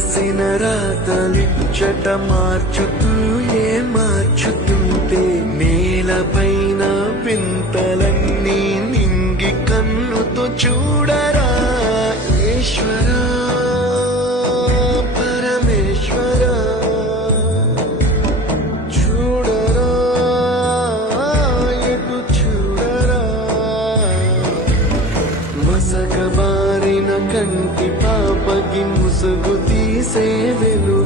రాసిన రాతలిచ్చట మార్చుతూ మార్చుతుంటే నేలపైన వింతలన్నీ నింగి కన్నుతో చూడరా ఈశ్వరా పరమేశ్వరా చూడరా ఎటు చూడరా మసకబారిన కంటి పాపకి ముసుగు తీసే వెలు